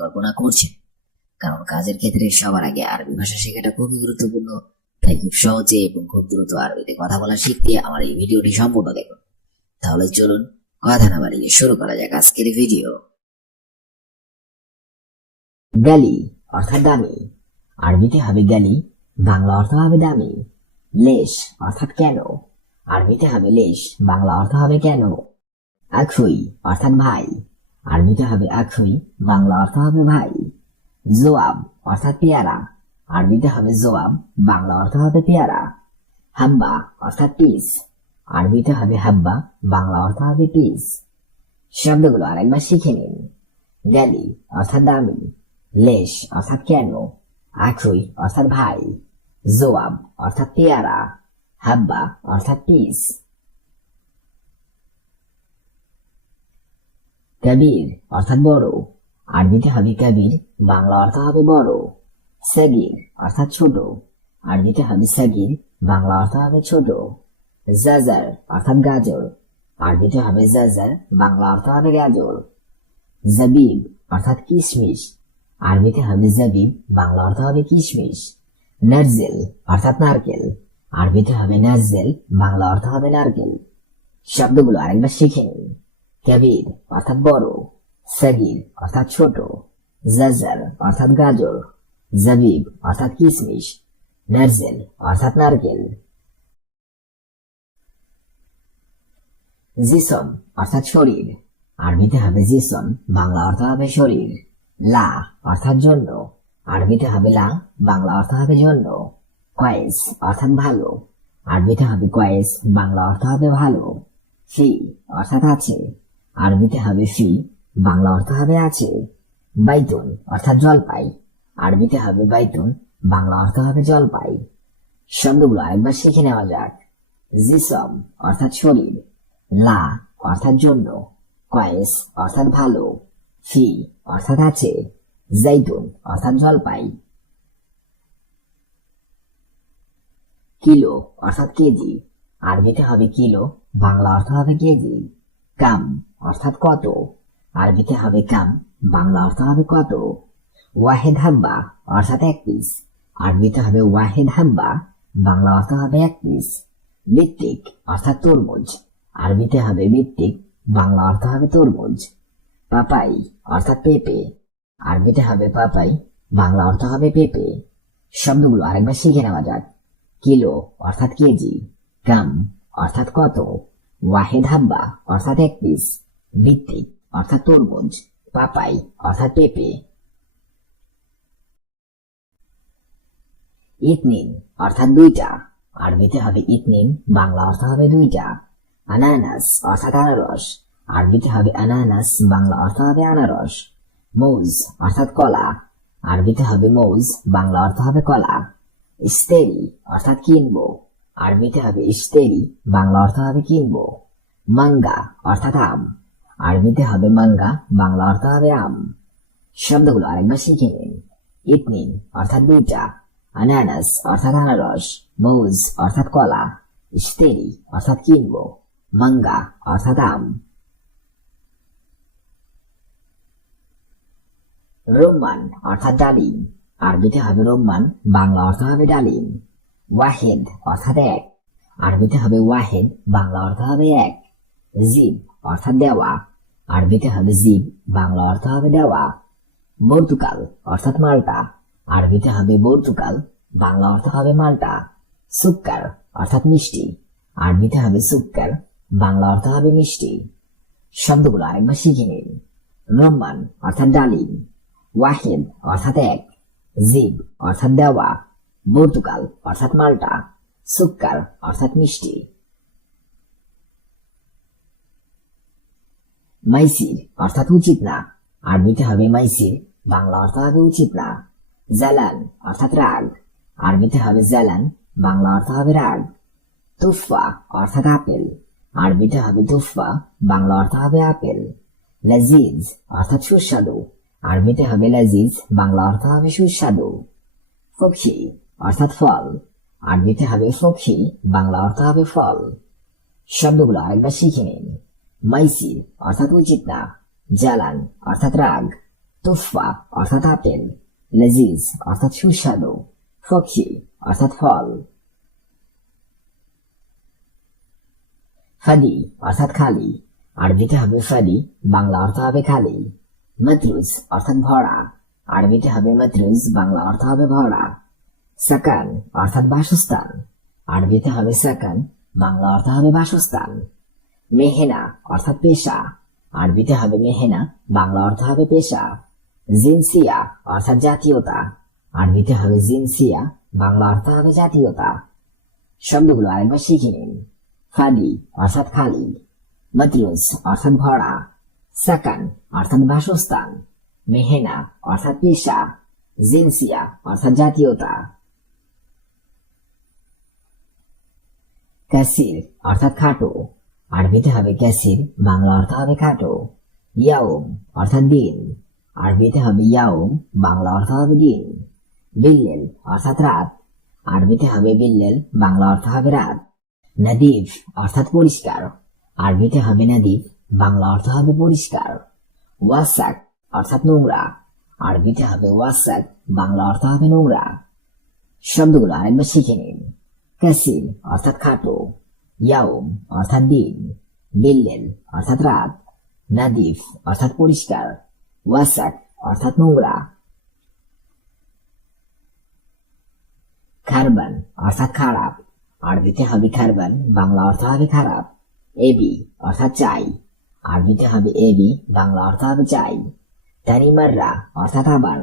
পরিকল্পনা করছেন, কারণ কাজের ক্ষেত্রে সবার আগে আরবি ভাষা শেখাটা খুবই গুরুত্বপূর্ণ। তাই খুব সহজে এবং খুব দ্রুত আরবিতে কথা বলা শিখতে আমার এই ভিডিওটি সম্পূর্ণ দেখুন। তাহলে চলুন কথা না বাড়িয়ে শুরু করা যাক আজকের ভিডিও। গালি অর্থাৎ দামি। আরবিতে হবে গালি, বাংলা অর্থ হবে দামি। লেশ অর্থাৎ কেন। আরবিতে হবে লেশ, বাংলা অর্থ হবে কেন। আখুই অর্থাৎ ভাই। আরবিতে হবে আখুই, বাংলা অর্থ হবে ভাই। জোয়াব অর্থাৎ পেয়ারা। আরবিতে হবে জোয়াব, বাংলা অর্থ হবে পেয়ারা। হাব্বা অর্থাৎ পিস। আরবিতে হবে হাব্বা, বাংলা অর্থ হবে পিস। শব্দগুলো আরেকবার শিখে নিন। গালি অর্থাৎ দামি, লেশ অর্থাৎ কেন, আখুই অর্থাৎ ভাই, জোয়াব অর্থাৎ পেয়ারা, হাব্বা অর্থাৎ পিস। কবির অর্থাৎ বড়। আরবিতে হবে কবির, বাংলা অর্থ হবে বড়। সগির অর্থাৎ ছোট। আরবিতে হবে সগির, বাংলা অর্থ হবে ছোট। জাজার অর্থাৎ গাজর। আরবিতে হবে জাজার, বাংলা অর্থ হবে গাজর। জাবিব অর্থাৎ কিশমিশ। আরবিতে হবে জাবিব, বাংলা অর্থ হবে কিশমিশ। নারজেল অর্থাৎ নারকেল। আরবিতে হবে নারজেল, বাংলা অর্থ হবে নারকেল। শব্দগুলো আরেকবার শিখে নিন। কবির অর্থাৎ বড়, সগির অর্থাৎ ছোট, জাজার অর্থাৎ গাজর, জাবিব অর্থাৎ কিশমিশ, নারজেল অর্থাৎ নারকেল। জিসম অর্থাৎ শরীর। আরবিতে হবে জিসম, বাংলা অর্থ হবে শরীর। লা অর্থাৎ জন্য। আরবিতে হবে লা, বাংলা অর্থ হবে জন্য। কয়েস অর্থাৎ ভালো। আরবিতে হবে কয়েস, বাংলা অর্থ হবে ভালো। ফি অর্থাৎ আছে। আরবিতে হবে ফি, বাংলা অর্থ হবে আছে। বাইতুন অর্থাৎ জলপাই। আরবিতে হবে বাইতুন, বাংলা অর্থ হবে জলপাই। শব্দগুলো আরেকবার শিখে নেওয়া যাক। জিসম অর্থাৎ শরীর, লা অর্থাৎ জন্য, কয়েস অর্থাৎ ভালো, ফি অর্থাৎ আছে, জাইতুন অর্থাৎ জলপাই। কিলো অর্থাৎ কেজি। আরবিতে হবে কিলো, বাংলা অর্থ হবে কেজি। কাম অর্থাৎ কত। আরবিতে হবে কাম, বাংলা অর্থ হবে কত। ওয়াহেদ হাব্বা অর্থাৎ এক পিস। আরবিতে হবে ওয়াহেদ হাব্বা, বাংলা অর্থ হবে এক পিস। ভিত্তিক অর্থাৎ তরমুজ। আরবিতে হবে ভিত্তিক, বাংলা অর্থ হবে তরমুজ। পাপাই অর্থাৎ পেঁপে। আরবিতে হবে পাপাই, বাংলা অর্থ হবে পেঁপে। শব্দগুলো আরেকবার শিখে নেওয়া যাক। কিলো অর্থাৎ কেজি, কাম অর্থাৎ কত, ওয়াহেদ হাব্বা অর্থাৎ এক পিস, ভিত্তিক অর্থাৎ তরমুজ, পাপাই অর্থাৎ পেঁপে। ইতনিন অর্থাৎ দুইটা। আরবিতে হবে ইতনিন, বাংলা অর্থ হবে দুইটা। আনানাস অর্থাৎ আনারস। আরবিতে হবে আনানাস, বাংলা অর্থ হবে আনারস। মৌজ অর্থাৎ কলা। আরবিতে হবে মৌজ, বাংলা অর্থ হবে কলা। ইস্তেরি অর্থাৎ কিনবো। আরবিতে হবে ইস্তেরি, বাংলা অর্থ হবে কিনবো। মাঙ্গা অর্থাৎ আম। আরবিতে হবে মাঙ্গা, বাংলা অর্থ হবে আম। শব্দগুলো আরেকবার শিখে নিন। ইতনিন অর্থাৎ দুইটা, আনানাস অর্থাৎ আনারস, মৌজ অর্থাৎ কলা, ইস্তেরি অর্থাৎ কিনবো, মাঙ্গা অর্থাৎ আম। রোম্মান অর্থাৎ ডালিম। আরবিতে হবে রোম্মান, বাংলা অর্থ হবে ডালিম। ওয়াহেদ অর্থাৎ এক। আরবিতে হবে ওয়াহেদ, বাংলা অর্থ হবে এক। জিব অর্থাৎ দেওয়া। আরবিতে হবে জিব, বাংলা অর্থ হবে দেওয়া। বর্তুকাল অর্থাৎ মাল্টা। আরবিতে হবে বর্তুকাল, বাংলা অর্থ হবে মাল্টা। সুক্কার অর্থাৎ মিষ্টি। আরবিতে হবে সুক্কার, বাংলা অর্থ হবে মিষ্টি। শব্দগুলো আরেকবার শিখে নিন। রোম্মান অর্থাৎ ডালিম, ওয়াহেদ অর্থাৎ এক, জিব অর্থাৎ দেওয়া, বর্তুকাল অর্থাৎ মাল্টা, সুক্কার অর্থাৎ মিষ্টি। মাইসির অর্থাৎ উচিত না। আরবিতে হবে মাইসির, বাংলা অর্থ হবে উচিত না। জালান অর্থাৎ রাগ। আরবিতে হবে জালান, বাংলা অর্থ হবে রাগ। তুফা অর্থাৎ আপেল। আরবিতে হবে তুফা, বাংলা অর্থ হবে আপেল। লাজিজ অর্থাৎ সুস্বাদু। আরবিতে হবে লাজিজ, বাংলা অর্থ হবে সুস্বাদু। ফখি অর্থাৎ ফল। আরবিতে হবে ফখি, বাংলা অর্থ হবে ফল। শব্দগুলো আরেকবার শিখে নিন। মাইসির অর্থাৎ উচিত না, জালান অর্থাৎ রাগ, তুফা অর্থাৎ আপেল, লজিজ অর্থাৎ সুস্বাদু, ফকি অর্থাৎ ফল। ফাদি অর্থাৎ খালি, আরবিতে হবে ফাদি, বাংলা অর্থ হবে খালি। মাতরুজ অর্থাৎ ভরা, আরবিতে হবে মাতরুজ, বাংলা অর্থ হবে ভরা। সাকান অর্থাৎ বাসস্থান, আরবিতে হবে সাকান, বাংলা অর্থ হবে বাসস্থান। মেহেনা অর্থাৎ পেশা, আরবিতে হবে মেহেনা, বাংলা অর্থ হবে পেশা। জিনসিয়া অর্থাৎ জাতীয়তা, আরবিতে হবে জিনসিয়া, বাংলা অর্থ হবে জাতীয়তা। শব্দগুলো আরেকবার শিখে নিন। ফাদি অর্থাৎ খালি, মাতরুজ অর্থাৎ ভরা, সাকান অর্থাৎ বাসস্থান, মেহেনা অর্থাৎ পেশা, জিনসিয়া অর্থাৎ জাতীয়তা। কাসির অর্থাৎ খাটো, আরবিতে হবে কাসির, বাংলা অর্থ হবে খাটো। ইয়াউম অর্থাৎ দিন, আরবিতে হবে ইয়াউম, বাংলা অর্থ হবে দিন। বিল্লেল অর্থাৎ রাত, আরবিতে হবে বিল্লেল, বাংলা অর্থ হবে রাত। নাদিফ অর্থাৎ পরিষ্কার, আরবিতে হবে নাদিফ, বাংলা অর্থ হবে পরিষ্কার। ওয়াসাক অর্থাৎ নোংরা, আরবিতে হবে ওয়াসাক, বাংলা অর্থ হবে নোংরা। শব্দগুলো আরেকবার শিখে নিন। কাসির অর্থাৎ খাটো, ইয়াউম অর্থাৎ দিন, বিল্লেল অর্থাৎ রাত, নাদিফ অর্থাৎ পরিষ্কার, ওয়াসাক অর্থাৎ নোংরা। খারবান অর্থাৎ খারাপ, আরবিতে হবে খারবান, বাংলা অর্থ হবে খারাপ। এবি অর্থাৎ চাই, আরবিতে হবে এবি, বাংলা অর্থ হবে চাই। তানিমাররা অর্থাৎ আবার,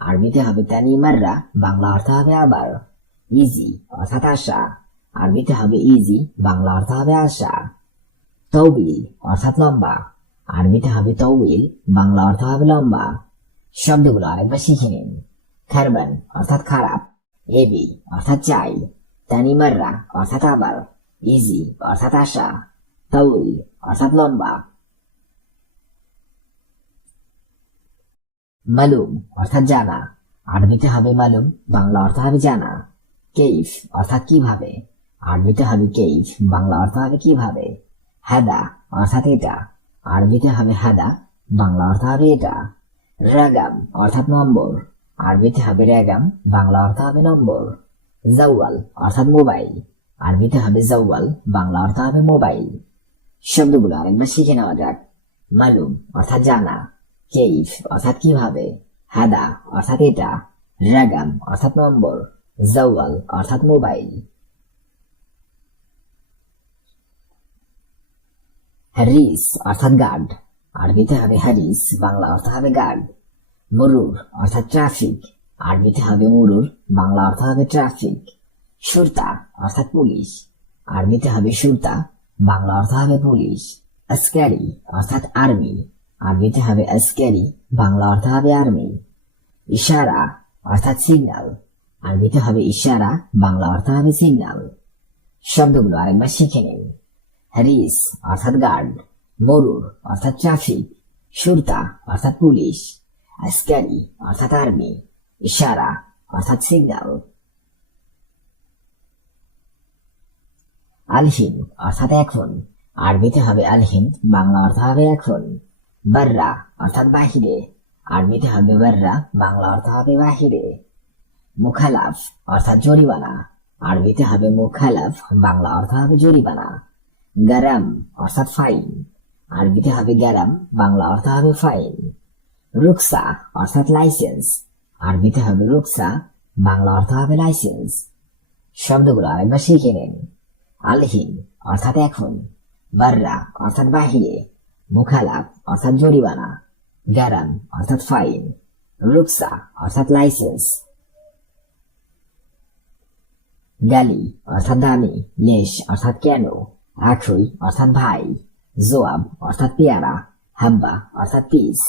আরবিতে হবে তানিমাররা, বাংলা অর্থ হবে আবার। ইজি অর্থাৎ আশা, আরবিতে হবে ইজি, বাংলা অর্থ হবে আশা। তৌবিল অর্থাৎ লম্বা, আরবিতে হবে তৌবিল, বাংলা অর্থ হবে লম্বা। শব্দগুলো আরেকবার শিখে নিন। খারবান অর্থাৎ খারাপ, এবি অর্থাৎ চাই, তানিমাররা অর্থাৎ আবার, ইজি অর্থাৎ আশা, তৌইল অর্থাৎ লম্বা। মালুম অর্থাৎ জানা, আরবিতে হবে মালুম, বাংলা অর্থ হবে জানা। কেইফ অর্থাৎ কিভাবে, আরবিতে হবে কেইফ, বাংলা অর্থ হবে কিভাবে। হাদা অর্থাৎ এটা, আরবিতে হবে হাদা, বাংলা অর্থ হবে এটা। রাগাম অর্থাৎ নম্বর, আরবিতে হবে রেগাম, বাংলা অর্থ হবে নম্বর। জাওয়াল অর্থাৎ মোবাইল, আরবিতে হবে জাওয়াল, বাংলা অর্থ হবে মোবাইল। শব্দগুলো আরেকবার শিখে নেওয়া যাক। মালুম অর্থাৎ জানা, কেইফ অর্থাৎ কিভাবে, হাদা অর্থাৎ এটা, রাগাম অর্থাৎ নম্বর, জাওয়াল অর্থাৎ মোবাইল। হারিস অর্থাৎ গার্ড, আরবিতে হবে হারিস, বাংলা অর্থ হবে গার্ড। মুরুর অর্থাৎ ট্রাফিক, আরবিতে হবে মুরুর, বাংলা অর্থ হবে ট্রাফিক। সুরতা অর্থাৎ পুলিশ, আরবিতে হবে সুরতা, বাংলা অর্থ হবে পুলিশ। আসকারি অর্থাৎ আর্মি, আরবিতে হবে আসকারি, বাংলা অর্থ হবে আর্মি। ইশারা অর্থাৎ সিগন্যাল, আরবিতে হবে ইশারা, বাংলা অর্থ হবে সিগন্যাল। শব্দগুলো আরেকবার শিখে নিন। হারিস অর্থাৎ গার্ড, মরুর অর্থাৎ ট্রাফিক, সুরতা অর্থাৎ পুলিশ, আসকারি অর্থাৎ আর্মি, ইশারা অর্থাৎ সিগন্যাল। আলহিন অর্থাৎ এখন, আরবিতে হবে আলহিন, বাংলা অর্থ হবে এখন। বাররা অর্থাৎ বাহিরে, আরবিতে হবে বাররা, বাংলা অর্থ হবে বাহিরে। মুখালাফ অর্থাৎ জরিমানা, আরবিতে হবে মুখালাফ, বাংলা অর্থ হবে জরিমানা। গারাম অর্থাৎ ফাইন, আরবিতে হবে গারাম, বাংলা অর্থ হবে ফাইন। রুকসা অর্থাৎ লাইসেন্স, আরবিতে হবে রুকসা, বাংলা অর্থ হবে লাইসেন্স। শব্দগুলো আরেকবার শিখে নিন। আলহিন অর্থাৎ এখন, বাররা অর্থাৎ বাহিরে, মুখালাফ অর্থাৎ জরিমানা, গারাম অর্থাৎ ফাইন, রুকসা অর্থাৎ লাইসেন্স। গালি অর্থাৎ দামি, লেশ অর্থাৎ কেন, আখুই অর্থাৎ ভাই, জোয়াব অর্থাৎ পেয়ারা, হাব্বা অর্থাৎ পিস।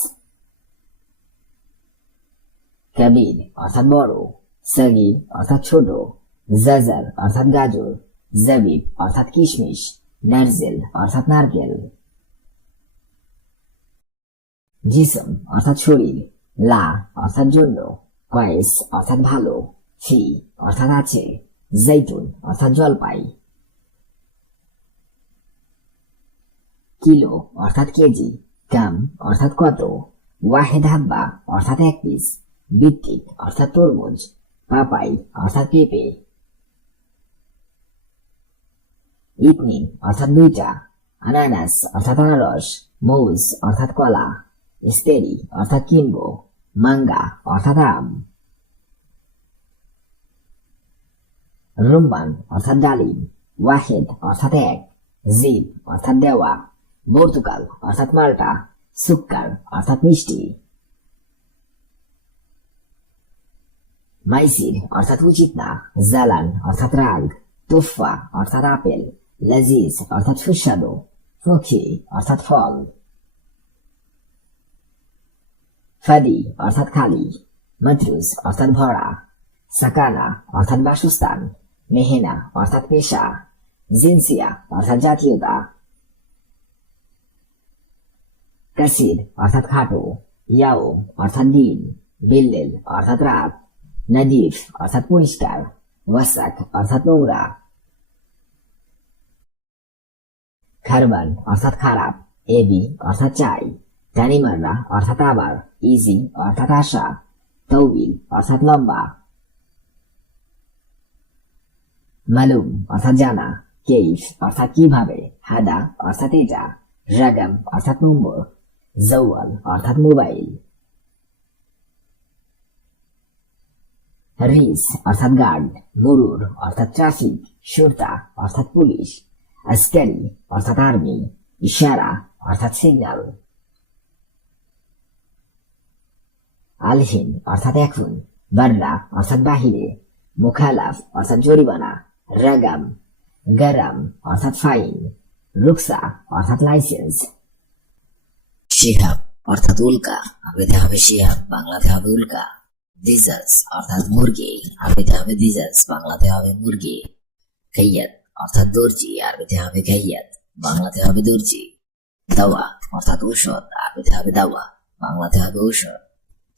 কাবির অর্থাৎ বড়, সগীর অর্থাৎ ছোট, জাজার অর্থাৎ গাজর, জাবিব অর্থাৎ কিশমিশ, নারজেল অর্থাৎ নারকেল। জিসম অর্থাৎ শরীর, লা অর্থাৎ জন্য, কয়েস অর্থাৎ ভালো, ফি অর্থাৎ আছে, জৈতুন অর্থাৎ জলপাই। কিলো অর্থাৎ কেজি, কাম অর্থাৎ কত, ওয়াহেদ হাব্বা অর্থাৎ এক পিস, বিত্তিক অর্থাৎ তরমুজ, পাপাই অর্থাৎ পেঁপে, ইতনিন অর্থাৎ দুইটা, আনানাস অর্থাৎ আনারস, মৌজ অর্থাৎ কলা, স্টেরি অর্থাৎ কিনবো, মাঙ্গা অর্থাৎ আম, রুম্মান অর্থাৎ ডালিম, ওয়াহেদ অর্থাৎ এক, জিব অর্থাৎ দেওয়া, পর্তুগাল অর্থাৎ মাল্টা, সুক্কার অর্থাৎ মিষ্টি, মাইসির অর্থাৎ উচিত না, জালান অর্থাৎ রাগ, তুফা অর্থাৎ আপেল, লাজিজ অর্থাৎ সুস্বাদু, ফখি অর্থাৎ ফল, ফাদি অর্থাৎ খালি, মাদ্রুজ অর্থাৎ ভরা, সাকানা অর্থাৎ বাসস্থান, মেহেনা অর্থাৎ পেশা, জিনসিয়া অর্থাৎ জাতীয়তা, কাসির অর্থাৎ খাটো, ইয়াও অর্থাৎ দিন, বিল্লেল অর্থাৎ রাত, নাদিফ অর্থাৎ পরিষ্কার, ওয়াসাক অর্থাৎ নোংরা, খারবান অর্থাৎ খারাপ, এবি অর্থাৎ চাই, টানিমাররা অর্থাৎ আবার, ইজি অর্থাৎ আশা, তৌবিল অর্থাৎ লম্বা, মালুম অর্থাৎ জানা, কেইফ অর্থাৎ কিভাবে, হাদা অর্থাৎ এটা, রাগাম অর্থাৎ নম্বর, জওয়াল অর্থাৎ মোবাইল, রিস অর্থাৎ গার্ড, মুরুর অর্থাৎ ট্রাফিক, সুরতা অর্থাৎ পুলিশ, আসকারি অর্থাৎ আর্মি, ইশারা অর্থাৎ সিগন্যাল, আলহিন অর্থাৎ এখন, বাররা অর্থাৎ বাহিরে, মুখালাফ অর্থাৎ জরিমানা, রাগাম, গারাম অর্থাৎ ফাইন, রুকসা অর্থাৎ লাইসেন্স, শিহাব অর্থাৎ উল্কা, আরবিতে হবে শিহাব, বাংলাতে হবে উল্কা। দিজাজ অর্থাৎ মুরগি, আরবিতে হবে দিজাজ, বাংলাতে হবে মুরগি। কাইয়াত অর্থাৎ দর্জি, আরবিতে হবে কাইয়াত, বাংলাতে হবে দর্জি। দাওয়া অর্থাৎ ঔষধ, আরবিতে হবে দাওয়া, বাংলাতে হবে ঔষধ।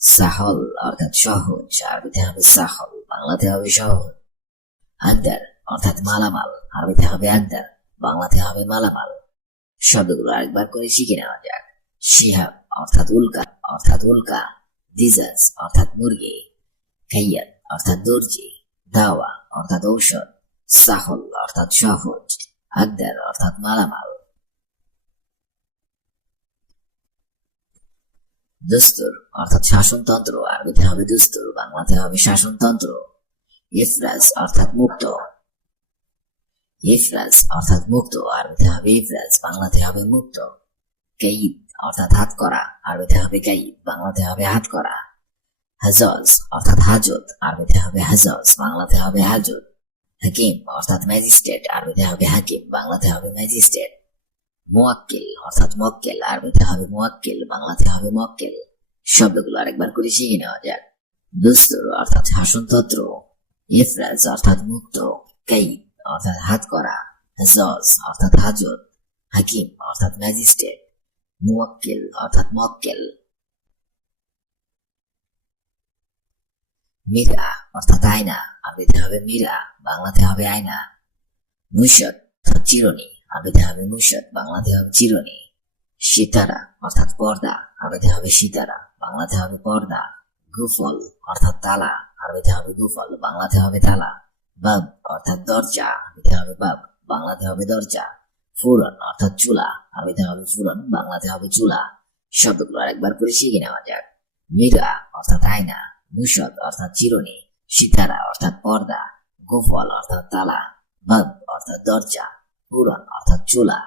সাহল অর্থাৎ সহজ, আরবিতে হবে সাহল, বাংলাতে হবে সহজ। আদার অর্থাৎ মালামাল, আরবিতে হবে আদার, বাংলাতে হবে মালামাল। শব্দগুলো আরেকবার করে শিখে নেওয়া যাক। শিহাব অর্থাৎ উল্কা, দিজাজ অর্থাৎ মুরগি, কাইয়াত অর্থাৎ দর্জি, দাওয়া অর্থাৎ ঔষধ, সাহল অর্থাৎ সহজ, আদার অর্থাৎ মালামাল। দুস্তুর অর্থাৎ শাসনতন্ত্র, আরবিতে হবে দুস্তুর, বাংলাতে হবে শাসনতন্ত্র। ইফরাজ অর্থাৎ মুক্ত, ইফরাজ অর্থাৎ মুক্ত, আরবিতে হবে ইফরাজ, বাংলাতে হবে মুক্ত। কাইদ অর্থাৎ হাত করা, আরবিতে হবে কাইদ, বাংলাতে হবে হাত করা। হাজজ অর্থাৎ হাজত, আরবিতে হবে হাজজ, বাংলাতে হবে হাজত। হাকিম অর্থাৎ ম্যাজিস্ট্রেট, আরবিতে হবে হাকিম, বাংলাতে হবে ম্যাজিস্ট্রেট। মুয়াক্কিল অর্থাৎ মক্কেল, আরবিতে হবে মুয়াক্কিল, বাংলাতে হবে মক্কেল। শব্দগুলো আরেকবার করে শিখে নেওয়া যাক। দুস্তুর অর্থাৎ শাসনতন্ত্র, ইফরাজ অর্থাৎ মুক্ত, কাইদ অর্থাৎ হাত করা, হাজজ অর্থাৎ হাজত, হাকিম অর্থাৎ ম্যাজিস্ট্রেট, মুয়াক্কিল অর্থাৎ মক্কেল। মীরা অর্থাৎ আয়না, আরবিতে হবে মীরা, বাংলাতে হবে আয়না। মুশত অর্থাৎ চিরুনি, আরবিতে হবে মুশত, বাংলাতে হবে চিরুনি। সিতারা অর্থাৎ পর্দা, আরবিতে হবে সিতারা, বাংলাতে হবে পর্দা। গুফল অর্থাৎ তালা, আরবিতে হবে গুফল, বাংলাতে হবে তালা। বাব অর্থাৎ দরজা, আরবিতে হবে বাব, বাংলাতে হবে দরজা। ফুরন অর্থাৎ চুলা, আরবিতে হবে ফুরন, বাংলাতে হবে চুলা। শব্দগুলো আরেকবার করে শিখে নেওয়া যাক। মীরা অর্থাৎ আয়না, মুশত অর্থাৎ চিরুনি, সিতারা অর্থাৎ পর্দা, গুফল অর্থাৎ তালা, বাব অর্থাৎ দরজা, ফুরন অর্থাৎ চুলা।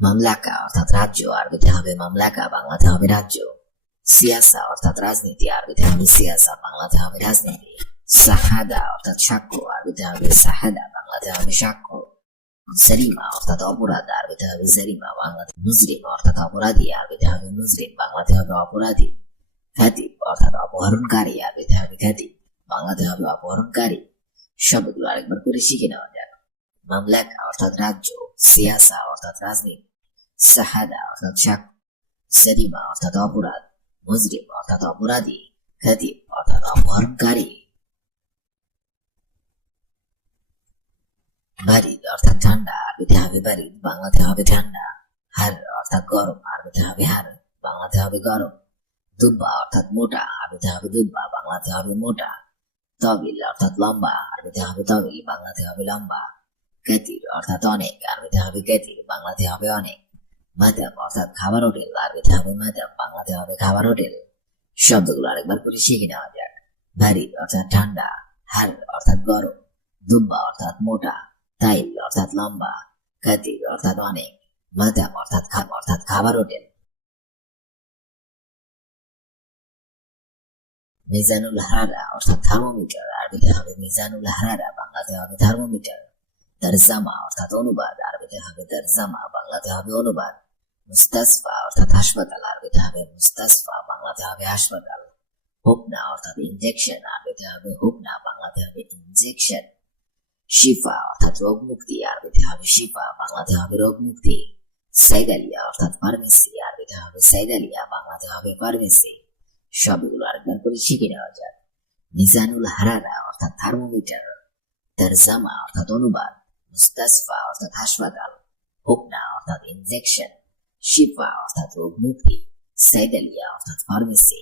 মামলাকা অর্থাৎ রাজ্য, আরবিতে হবে মামলাকা, বাংলাতে হবে রাজ্য। সিয়াসা অর্থাৎ রাজনীতি, আরবিতে হবে সিয়াসা, বাংলাতে হবে রাজনীতি। সাহাদা অর্থাৎ সাক্ষ্য, আরবিতে হবে সাহাদা, বাংলাতে হবে সাক্ষ্য। জারিমা অর্থাৎ অপরাধ, আরবিতে হবে জারিমা, বাংলাতে মুজরিম অর্থাৎ অপরাধী, আরবিতে হবে মুজরিম, বাংলাতে হবে অপরাধী। খাতিব অর্থাৎ অপহরণকারী, আরবিতে হবে খাতিব, বাংলাতে হবে অপহরণকারী। শব্দগুলো আরেকবার করে শিখে নেওয়া যাক। মামলাকা অর্থাৎ রাজ্য, সিয়াসা অর্থাৎ রাজনীতি, সাহাদা অর্থাৎ সাক্ষ্য, জারিমা অর্থাৎ অপরাধ, মুজরিম অর্থাৎ অপরাধী, খাতিব অর্থাৎ অপহরণকারী। বারিদ অর্থাৎ ঠান্ডা, আরবিতে হবে বারিদ, বাংলাতে হবে ঠান্ডা। হার অর্থাৎ গরম, আরবিতে হবে হার, বাংলাতে হবে গরম। দুব্বা অর্থাৎ মোটা, আরবিতে হবে দুব্বা, বাংলাতে হবে মোটা। তবিল অর্থাৎ লম্বা, আরবিতে হবে তবিল, বাংলাতে হবে লম্বা। কাতির অর্থাৎ অনেক, আরবিতে হবে কাতির, বাংলাতে হবে অনেক। মাদাম অর্থাৎ খাবার হোটেল, আরবিতে হবে মাদাম, বাংলাতে হবে খাবার হোটেল। শব্দগুলো আরেকবার করে শিখে নেওয়া যাক। ভারী অর্থাৎ ঠান্ডা, হার অর্থাৎ গরম, দুব্বা অর্থাৎ মোটা, তাইল অর্থাৎ লম্বা, কাতির অর্থাৎ অনেক, মাদাম অর্থাৎ খাবার হোটেল। মিজানুল হারারা অর্থাৎ থার্মোমিটার, আরবিতে হবে মিজানুল হারারা, বাংলাতে হবে থার্মোমিটার। তারজামা অর্থাৎ অনুবাদ, আরবিতে হবে তারজামা, বাংলাতে হবে অনুবাদ। মুস্তাসফা অর্থাৎ হাসপাতাল, আরবিতে হবে মুস্তাসফা, বাংলাতে হবে হাসপাতাল। হুকনা অর্থাৎ ইনজেকশন, আরবিতে হবে হুকনা, বাংলাতে হবে ইনজেকশন। শিফা অর্থাৎ রোগ মুক্তি, আরবিতে হবে শিফা, বাংলাতে হবে রোগ মুক্তি। সাইদালিয়া অর্থাৎ ফার্মেসি, আরবিতে হবে সাইদালিয়া, বাংলাতে হবে ফার্মেসি। সবগুলো আরেকবার করে শিখে নেওয়া যাক। মিজানুল হারারা অর্থাৎ থার্মোমিটার, তারজামা অর্থাৎ অনুবাদ, মুস্তাসফা অর্থাৎ হাসপাতাল, হুকনা অর্থাৎ ইনজেকশন, শিফা অর্থাৎ রোগ মুক্তি, সাইদালিয়া অর্থাৎ ফার্মেসি।